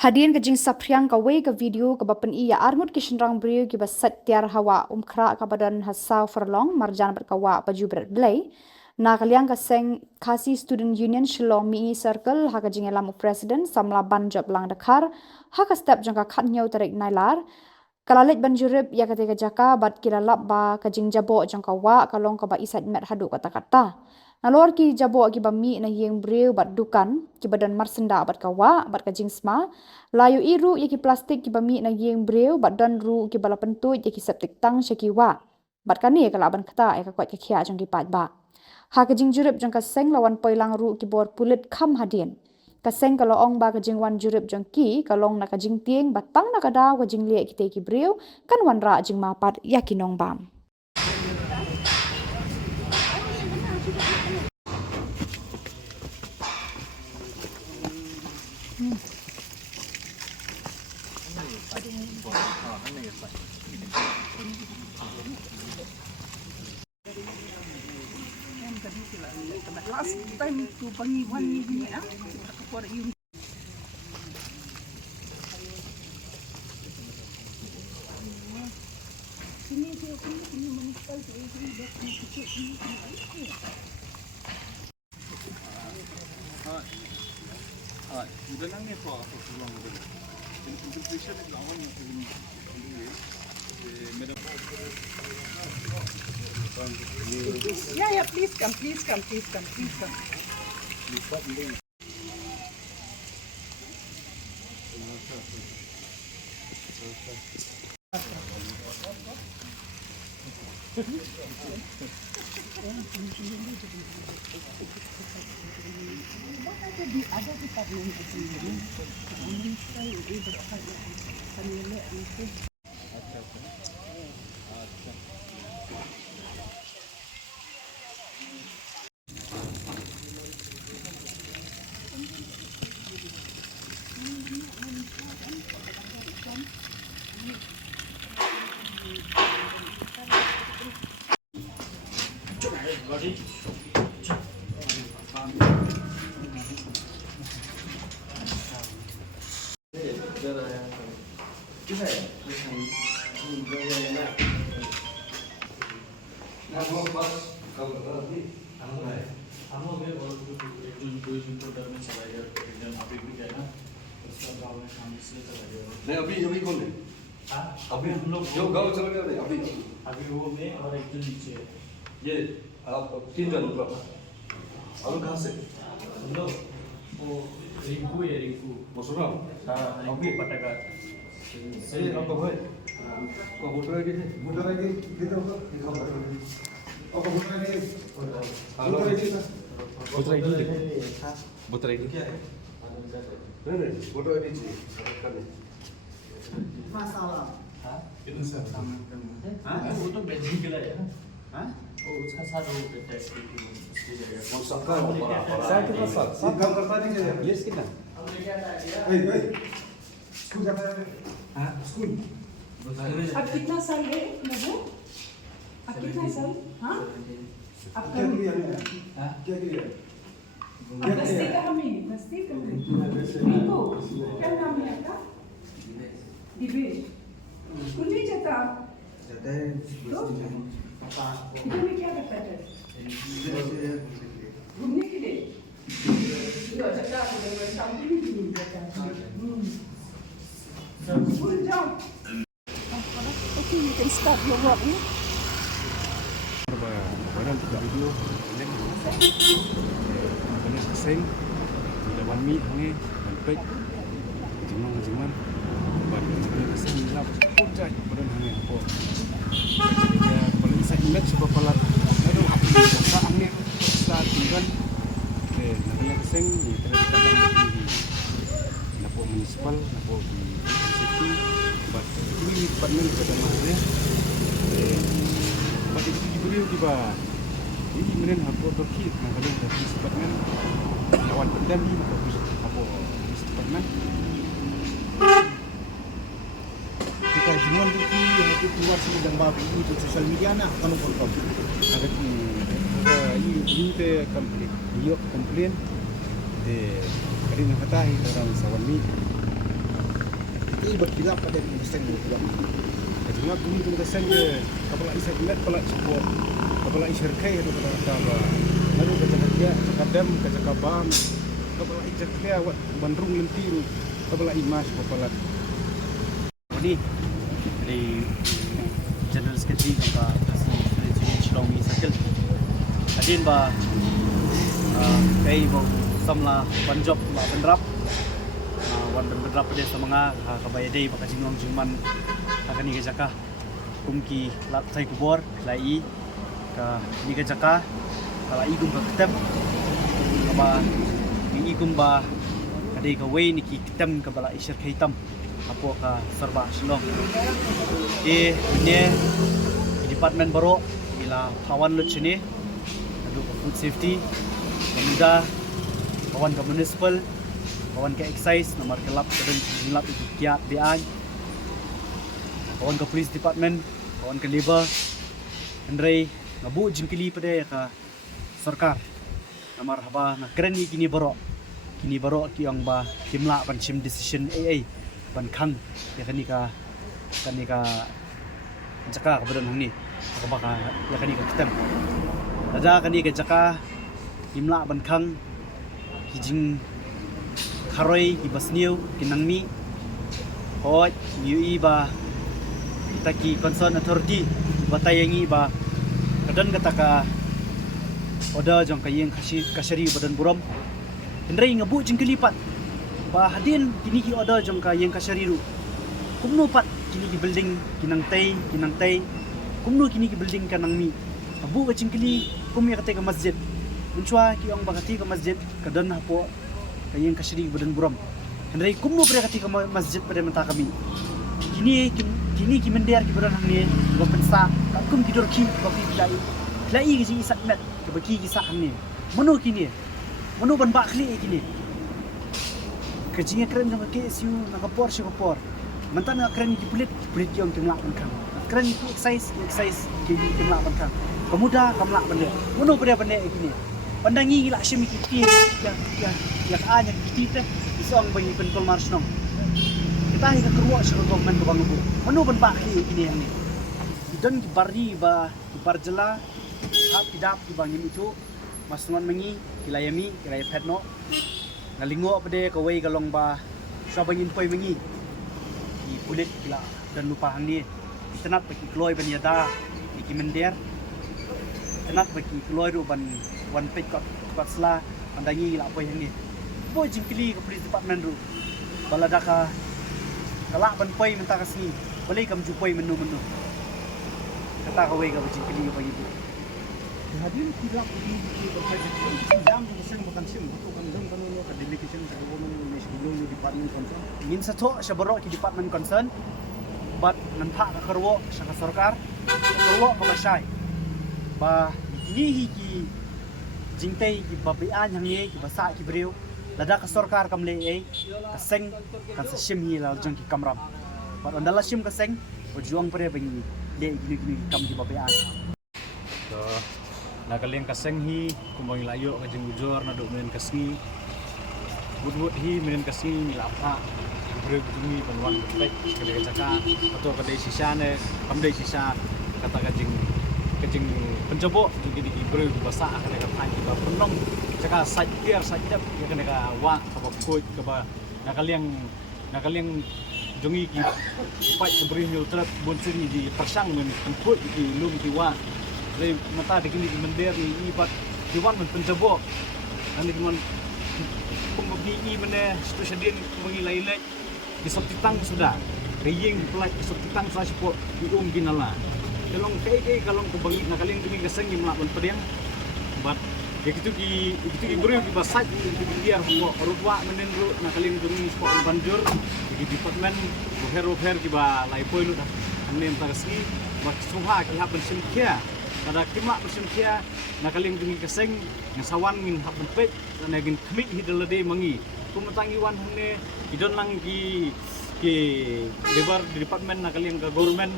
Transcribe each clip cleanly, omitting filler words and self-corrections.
Hadian ke jing sapriang ka wei ka video ka bapen iya armut kishenrang brio ki basat tiar hawa umkra ka badan hasau forlong marjan berkawa baju berdelay na kaliang ka seng kasi student union shillong mi circle ha ka jing elam president samla ban job lang dakar ha ka step jang ka khat nyau tarik nailar kalalet banjurib ya ka jaka bat kilalap ba ka jing jabo jang ka wa kalong ka ba isat met hadu kata kata nalor ki jabo ki ba mi na yeng breu bat dukan ki badan marsenda bat kawa bat ka jing sma layu iru yaki plastik ki bami na yeng breu bat dan ru ki bala pentu yaki septik tang shaki wa bat kani kala ban kata e ka kwat ka khia jong ki pat ba ha ka jing jurip jong ka seng lawan poilang ru ki bor pulit kham hadien ka seng kala ong ba ka jing wan jurip jong ki kalong na ka jing tieng batang na ka daw ka jing le ki te ki breu kan wan ra jing ma pat yaki nong bam Last time tu pangi wan ni ni aku for you. Sini municipal tu dah kecil ni. Udah nangis kok aku pulang udah. Integration itu awal yang ini. Yeah, please come. Ada department di sini. नहीं अभी कौन है? अभी हम लोग जो गाँव चल गया नहीं अभी वो में और एक जन नीचे है। ये आप 3 जन मतलब और कहाँ से? हम लोग वो रिंकू है रिंकू मसूरा हाँ अभी पटाखा से आपका भाई को वोटर आईडी है वोटर आईडी दे दो दिखाओ आपका voter ID voter ID voter ID क्या है नहीं वोटर आईडी चाहिए करने Masalah. कितने साल वो तो बेंचिंग के लिए है वो उसका साथ वो टैक्स की उसकी जगह वो सबका साथ कितना साल साथ काम करता नहीं क्या यस कितना ए स्कूल जाता है हां स्कूल अब कितना साल है नबू? अब कितना साल? हाँ? अब क्या किया है क्या किया मस्ती का हमें रिंकू क्या नाम है आपका? दिवेश स्कूल नहीं जाता जाता है तो इधर में क्या करता है घूमने के लिए जो जाता है उधर शाम को नहीं जाता स्कूल जाओ okay you can start your work ya Barang kita video Kena keseng Tidak wami hangi Banpek Jemang Kena keseng Lap Pujaj Badan hangi Apa Kalau bisa image Sebab palat Lalu api Kasa hangi Kasa tinggal Kena keseng Kena dikatakan Napo municipal Napo city But Ini department Pada mahal But itu diberi tiba ini menen hapo dokit na kalian dari department lawan pendam di hapo department kita jual tu itu keluar sini dan babi itu social media na kanu pun kau ada ini te complain de kali na kata orang sawan ni PI berkilap pada desain juga. Cuma kum kesan je kapala isar net pala support kapala isar kai itu kata apa lalu kerja kadam kerja kabam kapala isar kai wat bandrung lentin kapala imas kapala ini dari General Secretary apa Presiden Shlomi Sakil adin ba kai bo samla banjob ba benrap wan benrap pada samanga kabayadei baka jinong jingman akan ni jaka kumki lat sai kubor lai ka ni jaka kala igum ka ketem apa ni igum ba kadai ka wei ni ki ketem ka bala isir kaitam apo ka serba shlong ni department baro ila pawan lut sini adu ka food safety pemuda kawan ka municipal kawan ka excise nomor kelap dan jilap itu kiat bian kawan ke police department, kawan ke labor, andai ngabu jingkili pada ka sarkar. Namar haba na keren ni kini barok ki ang ba kimla pan sim decision AA pan khang ya kani ka jaka ka badan hangni ka baka ya kani ka kitam. Raja kani ka jaka kimla pan khang kijing kharoi ki basniu kinangmi hoj yui ba taki concern authority batayangi ba kadan kataka oda jong kayeng kasari badan buram hendrai ngabu jingkelipat ba hadin kini ki oda jong kayeng kasari ru kumno pat kini ki building kinang tai kumno kini ki building kanang mi abu ka jingkeli kumya kate ka masjid unchwa ki ong bagati ka masjid kadan hapo kayeng kasari badan buram hendrai kumno pre kate ka masjid pada mata kami kini ki mendiar ki badan hangni ba pensa kum ki dorki ba ki lai ki sing isak met ke bagi ki sak hangni mano ban ba khli kini ke jinga keren jong ke siu na kapor mantan na keren ki pulit yong tengla ban kang keren ki excise ki tengla ban kang pemuda kamla bande mano bande kini pandangi la shimi ki ti ya anya ki ti isong bagi penkol marsnong kita hingga keruak seluruh government ke Bangubu. Manu pun bakli ini yang ni. Dan kibari ba kibarjela hak tidak kibangin itu masukan mengi kilayami kilay petno ngalingo pade kawai galong ba sabangin poi mengi ki kulit kila dan lupa hang ni tenat bagi kloy ban yada iki mender tenat bagi kloy ru ban wan pet kot sla andangi la poi hang ni boy jingkili ke police department ru baladaka kalak ban poi minta kasih boleh kam jupoi menu kata kawai ka bajing kili pagi tu Hadir tidak pergi berkajian jam mesin makan sim itu kan jam kan lo ke delegation ke government national department concern ingin satu sebarok di department concern but nampak ka kerwo sa sarkar kerwo ka basay ba ni ki jingtay ki babian yang ye ki basa ki breu lada ka sarkar kamle ai kaseng kan sa sim hi la jang ki kamram but andala sim kaseng berjuang pare bangi de gini kam ki babian so nakaling kaseng hi kumbang layo ka jeng ujor na do men kasngi budwud hi men kasngi lapha breu jungi panwan baik kale jaka atau kadai sisa ne kamdai sisa kata kajing pencobo juga di breu basa kale ka pan ki ba penong jaka sajir sajap ya kane ka wa ka koi ka ba nakaling jungi ki pai ke breu nyutrat bonsiri di persang men kut ki lum ki wa dari mata dikini di mender ni ibat diwan men pencobo ani mon pembi i mene stasiun mengi lain di septitang sudah reying pelak di septitang sudah sipo di ginala telong kai kalong kebangi nakaling demi keseng yang melakukan pedang bat ya gitu ki buru di basaj di biar kok rutwa menenru nakaling demi sipo banjur di department roher ki ba lai poi lu ane tarasi bat suha ki hapen simkia kada kima simkia nakaling demi keseng yang sawan min hapen pek dan agin kemit hidalade mangi kumatangi wan hune idon lang ki lebar di department nakaling ka government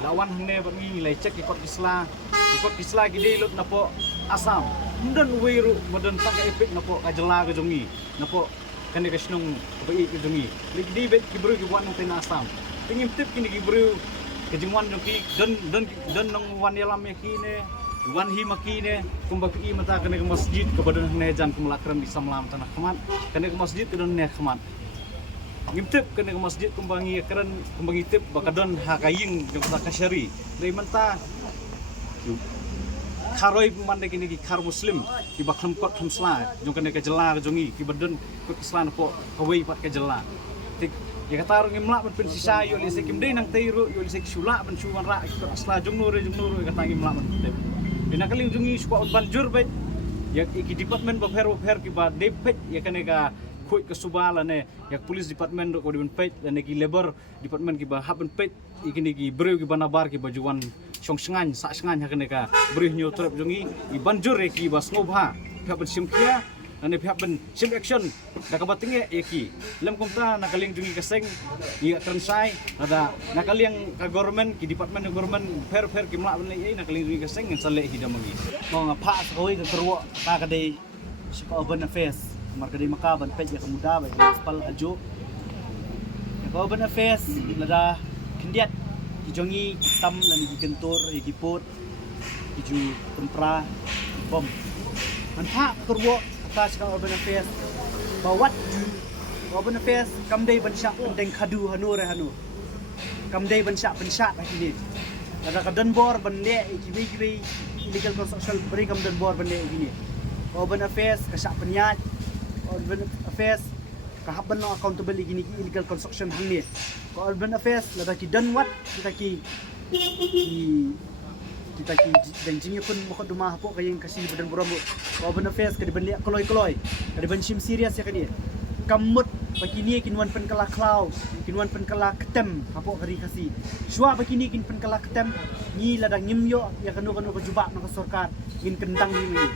lawan hune bangi lai cek ikot kisla gide lot napo asam ndan weiru moden tak efek napo kajela ka jongi napo kani ka snong bai ki dungi lagi di bet ki bru ki wan nang tena asam tingim tip kini ki bru ke jingwan dong ki don nong wan yalam ya ki ne wan hi maki ne kumba ki mata kani ke masjid ke badan ne jan kumlakram di samlam tanah khamat kani ke masjid ke don ne khamat ngimtip kani ke masjid kumbangi keren kumbangi tip bakadon hakaying jong ta kasyari dei menta kharoi mande kini ki khar muslim ki baklam kot thamsla jong kani ke jela jongi ki badan ko islan po kawei pat ke jela tik ya kata orang imlak ben sisa yo li sekim dei nang teiru yo li sek sula ben suwan ra ki asla jong nore kata imlak ben tip bina kaling jongi suka banjur baik ya ki department bapher ki ba depet ya kani ka khoi ke subala ne ya police department ko di pet dan ki labor department ki ba haben pet ikini ki breu ki banabar ki bajuan song sengan sa sengan ha kene ka breu nyo trap jongi i banjur ki ba snobha pihak ben simkia dan pihak ben sim action da ka batinge ki lem komta nakaling jongi kaseng i krensai ada nakaling ka government ki department government fair ki mla ben le nakaling jongi kaseng sale ki damangi mo nga pa sa koi ka terwo ka ka dei sipa urban affairs marka di makaban pet ya kemuda baik municipal ajo ya kau urban affairs lada kendiat kijongi tam lan di kentor ya kipot kiju tempra bom manfa kerwo atas ka urban affairs bawat urban affairs kamdei bansyak deng khadu hanu re hanu kamdei bansyak kini lada kadan bor bende kibi illegal construction beri kamdan bor bende gini urban affairs kasak penyat urban affairs kahaban no accountable gini illegal construction hangni ko urban affairs lada ki dan wat kita ki dan jingi pun mo duma hapo kayeng kasih badan borom urban affairs ka diban liak koloi ka diban sim serious ya kani kamut pakini kinwan pen kala cloud kinwan pen kala ketem hapo kari kasih shwa pakini kin pen kala ketem ni lada ngimyo ya kanu ko jubak no sarkar ngin kendang ni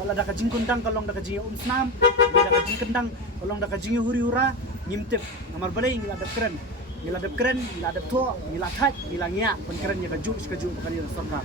pala da kajing kundang kalong da kajing umsnam da kajing kendang kalong da kajing huri-hura ngimtip namar balai ngila adap keren ngila adap to ngila that ngila ngia pen keren ya kaju bukan ya sarkar